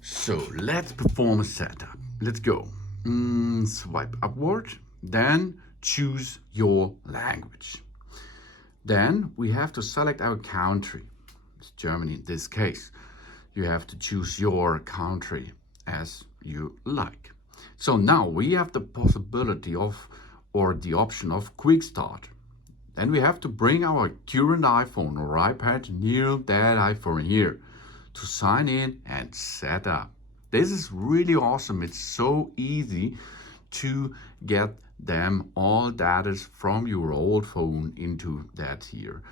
So let's perform a setup. Let's go. Swipe upward, then choose your language. Then we have to select our country. It's Germany in this case. You have to choose your country as you like. So now we have the possibility of, or the option of quick start. Then we have to bring our current iPhone or iPad near that iPhone here to sign in and set up. This is really awesome. It's so easy to get them all data from your old phone into that here.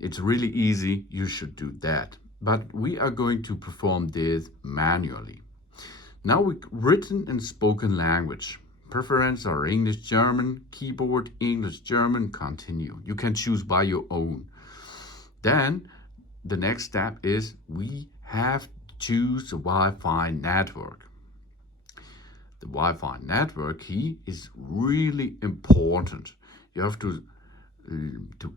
It's really easy. You should do that. But we are going to perform this manually. Now with written and spoken language. Preference are English, German, keyboard, English, German, continue. You can choose by your own. Then the next step is we have to choose the Wi-Fi network. The Wi-Fi network key is really important. You have to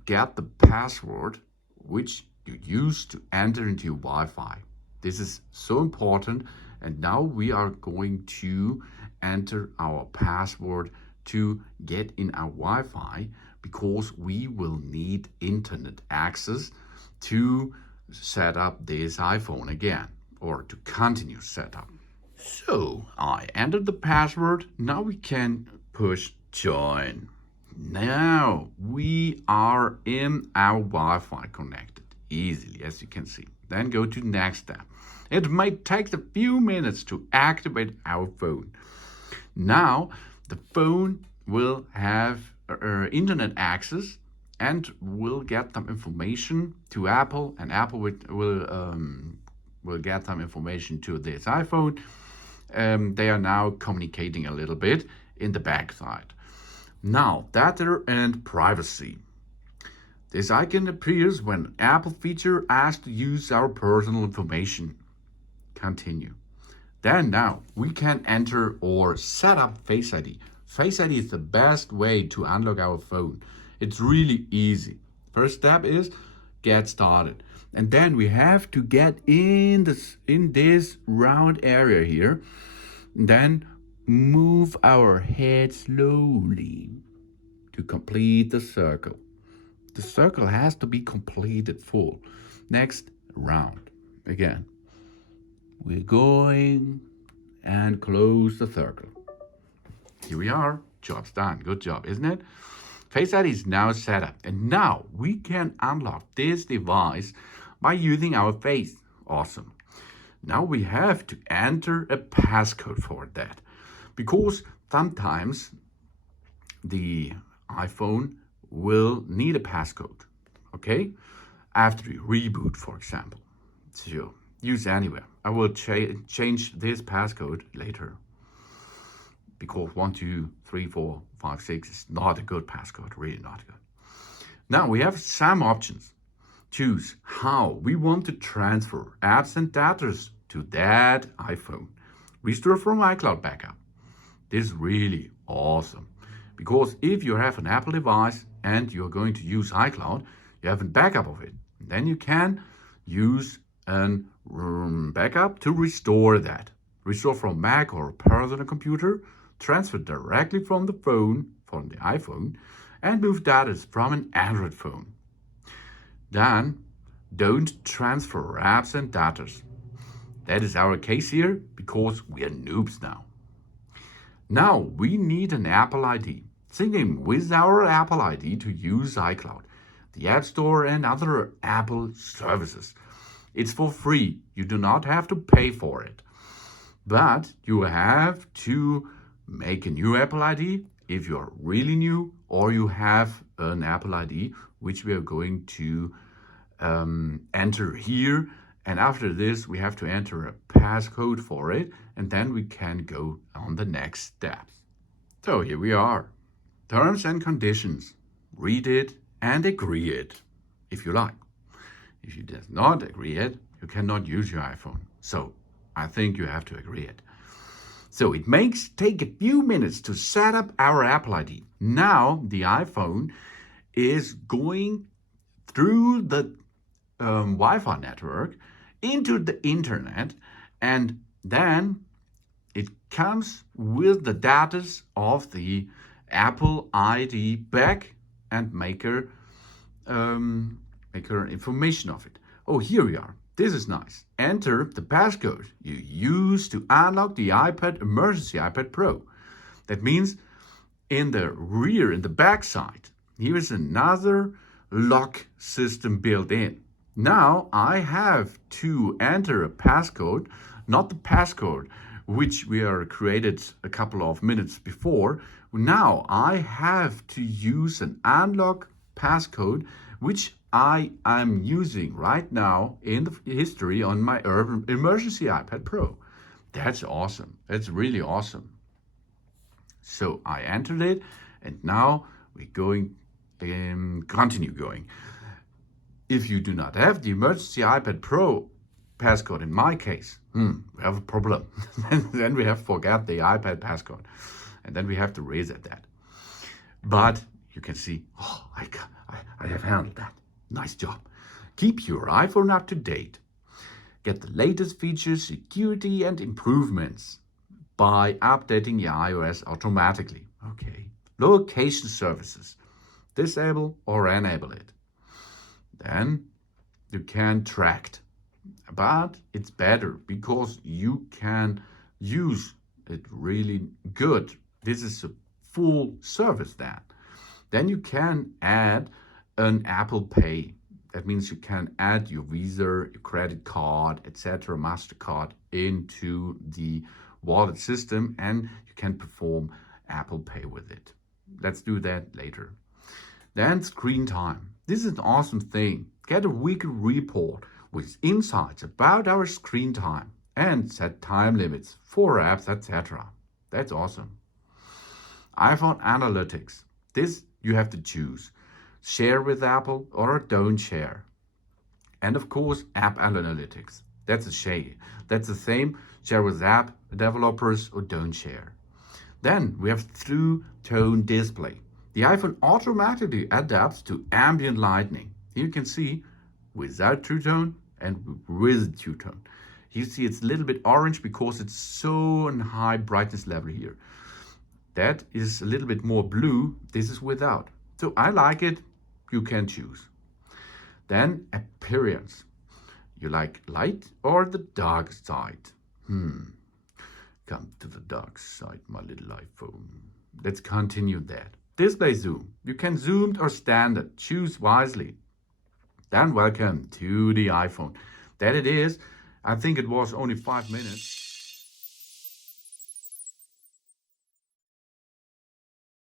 get the password which you use to enter into your Wi-Fi. This is so important. And now we are going to enter our password to get in our Wi-Fi because we will need internet access to set up this iPhone again or to continue setup. So I entered the password. Now we can push join. Now we are in our Wi-Fi connected easily, as you can see. Then go to the next step. It might take a few minutes to activate our phone. Now the phone will have internet access and will get some information to Apple, and Apple will get some information to this iPhone. They are now communicating a little bit in the backside. Now, data and privacy. This icon appears when Apple feature asks to use our personal information. Continue. Then now we can enter or set up Face ID. Face ID is the best way to unlock our phone. It's really easy. First step is get started. And then we have to get in this round area here. Then move our head slowly to complete the circle. The circle has to be completed full. Next round. Again. We're going and close the circle. Here we are. Job's done. Good job, isn't it? Face ID is now set up. And now we can unlock this device by using our face. Awesome. Now we have to enter a passcode for that. Because sometimes the iPhone will need a passcode. Okay? After you reboot, for example. So use anywhere. I will change this passcode later because 1, 2, 3, 4, 5, 6 is not a good passcode, really not good. Now we have some options. Choose how we want to transfer apps and data to that iPhone. Restore from iCloud backup. This is really awesome because if you have an Apple device and you're going to use iCloud, you have a backup of it. Then you can use a backup to restore that. Restore from Mac or personal computer, transfer directly from the phone, from the iPhone, and move data from an Android phone. Then, don't transfer apps and data. That is our case here because we are noobs now. Now we need an Apple ID. Sync in with our Apple ID to use iCloud, the App Store, and other Apple services. It's for free. You do not have to pay for it. But you have to make a new Apple ID if you're really new, or you have an Apple ID, which we are going to enter here. And after this, we have to enter a passcode for it, and then we can go on the next steps. So here we are. Terms and conditions. Read it and agree it, if you like. If you do not agree it, you cannot use your iPhone. So I think you have to agree it. So it take a few minutes to set up our Apple ID. Now the iPhone is going through the Wi-Fi network into the internet, and Then it comes with the data of the Apple ID back and make her information of it. Oh, here we are. This is nice. Enter the passcode you use to unlock the emergency iPad Pro. That means in the rear, in the back side, here is another lock system built in. Now I have to enter a passcode, not the passcode which we are created a couple of minutes before. Now I have to use an unlock passcode which I am using right now in the history on my emergency iPad Pro. That's awesome. That's really awesome. So I entered it, and now we're going continue going. If you do not have the emergency iPad Pro passcode, in my case, we have a problem. Then we have to forget the iPad passcode, and then we have to reset that. But you can see, oh, I have handled that. Nice job. Keep your iPhone up to date. Get the latest features, security, and improvements by updating your iOS automatically. Okay. Location services. Disable or enable it. Then you can track it. But it's better because you can use it really good. This is a full service then. Then you can add an Apple Pay. That means you can add your Visa, your credit card, etc., MasterCard into the wallet system, and you can perform Apple Pay with it. Let's do that later. Then screen time. This is an awesome thing. Get a weekly report with insights about our screen time and set time limits for apps, etc. That's awesome. iPhone Analytics. This you have to choose. Share with Apple or don't share. And of course, App Analytics. That's the same. Share with app developers or don't share. Then we have True Tone Display. The iPhone automatically adapts to ambient lighting. Here you can see without True Tone and with True Tone. You see it's a little bit orange because it's so high brightness level here. That is a little bit more blue. This is without. So I like it. You can choose. Then appearance. You like light or the dark side? Come to the dark side, my little iPhone. Let's continue that. Display zoom. You can zoom or standard. Choose wisely. Then welcome to the iPhone. That it is. I think it was only 5 minutes.